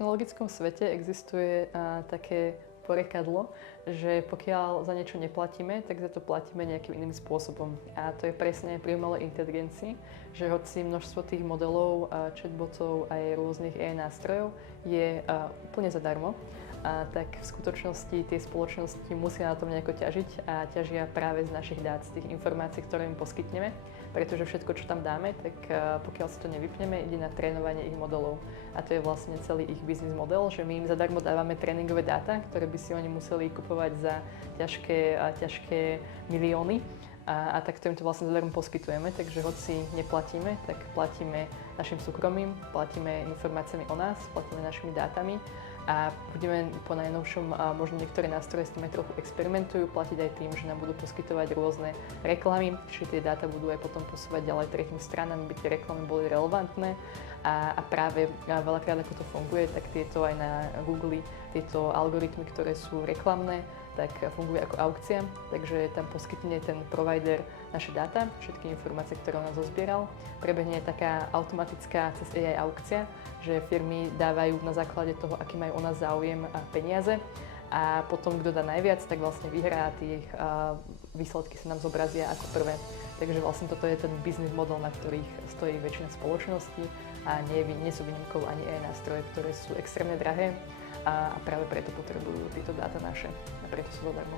technologickom svete existuje také porekadlo, že pokiaľ za niečo neplatíme, tak za to platíme nejakým iným spôsobom. A to je presne pri umelej inteligencii, že hoci množstvo tých modelov, chatbotov a aj rôznych AI nástrojov je úplne zadarmo, tak v skutočnosti tie spoločnosti musia na tom nejako ťažiť a ťažia práve z našich dát, z tých informácií, ktoré im poskytneme, pretože všetko, čo tam dáme, tak pokiaľ si to nevypneme, ide na trénovanie ich modelov. A to je vlastne celý ich biznis model, že my im zadarmo dávame tréningové dáta, ktoré by si oni museli kupovať za ťažké milióny. A takto im to vlastne zadarmo poskytujeme, takže hoci neplatíme, tak platíme našim súkromím, platíme informáciami o nás, platíme našimi dátami a budeme po najnovšom, možno niektoré nástroje s tým aj trochu experimentujú, platiť aj tým, že nám budú poskytovať rôzne reklamy, čiže tie dáta budú aj potom posúvať ďalej tretím stranám, aby tie reklamy boli relevantné a práve veľakrát ako to funguje, tak tieto aj na Google, tieto algoritmy, ktoré sú reklamné, tak funguje ako aukcia, takže tam poskytne ten provider naše dáta, všetky informácie, ktoré on nás zozbieral. Prebehne taká automatická cez AI aukcia, že firmy dávajú na základe toho, aký majú o nás záujem a peniaze a potom, kto dá najviac, tak vlastne vyhrá a tie výsledky sa nám zobrazia ako prvé. Takže vlastne toto je ten business model, na ktorých stojí väčšina spoločností a nie sú výnimkou ani AI nástroje, ktoré sú extrémne drahé a práve preto potrebujú tieto dáta naše a preto sú zadarmo.